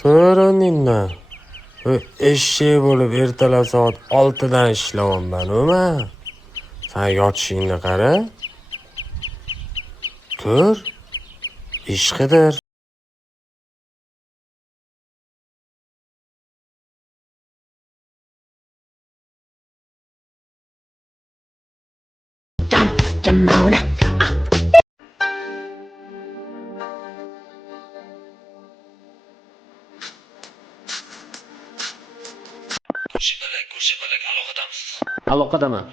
To'g'ri eshak bo'lib ertalab soat 6dan ishlayapman-ku. Sen yotishingni qara. Tur, ish qidir. Ko'rshapalak aloqadamisiz? Aloqadaman.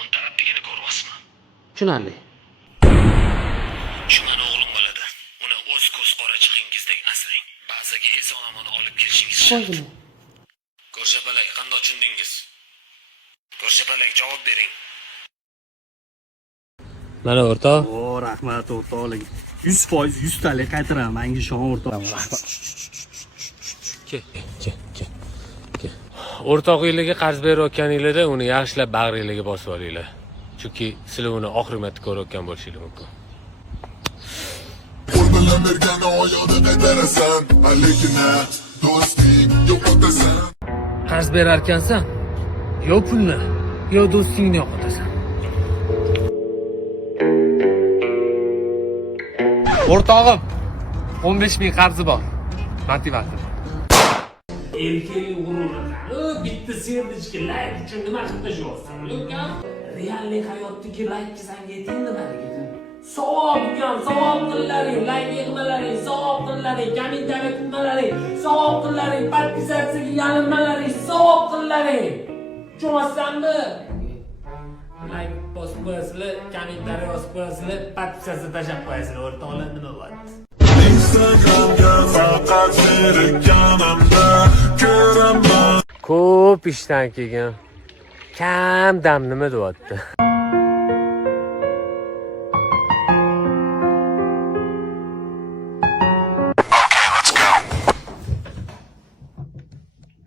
O'n tarafligini ko'ryapsizmi? Tushunarli. Shu mani o'g'lim bo'ladi. Uni o'z ko'z qorachig'ingizdek asrang. Ba'ziga eson-omon olib kelishingiz shart. Ko'rshapalak, qanday tushundingiz? Ko'rshapalak, javob bering. Mana o'rtoq. O, rahmat o'rtoqlik. 100% 100 talik qaytaraman. Menga ishon o'rtoq. Ke. O'rtoqligiga qarz berayotganinglarda uni yaxshilab bag'ringizga bosib olinglar. Chunki sizlar uni oxirgi marta ko'rayotgan bo'lishingiz mumkin. Qo'l bilan bergani oyog'ida qaytarasan, lekin do'sting yo'qotasan. Qarz berar ekansan, yo pulni, yo do'stingni yo'qotasan. O'rtog'im, 15 ming qarzi bor. Motivator. Erkeğin gururu. Bitti serdişki like için nima qilib tashyapsan? Ukan, reallik hayotdagi like san yeting nimaligini. Savob ukan, savob qillaring, like yig'malaring, savob qillaring, kommentariy qilmalaring, savob qillaring, podpisatsiyaga yalinmalaring, savob qillaring. Tushunasizmi? Like bosib qo'yasizlar, kommentariy yozib qo'yasizlar, podpisatsiya tashlab qo'yasizlar. O'rtoqlar nima bo'lyapti? Instagramga faqat zerikkanimda ko'raman. Ko'p ishdan keyin kam dam nima deyapti?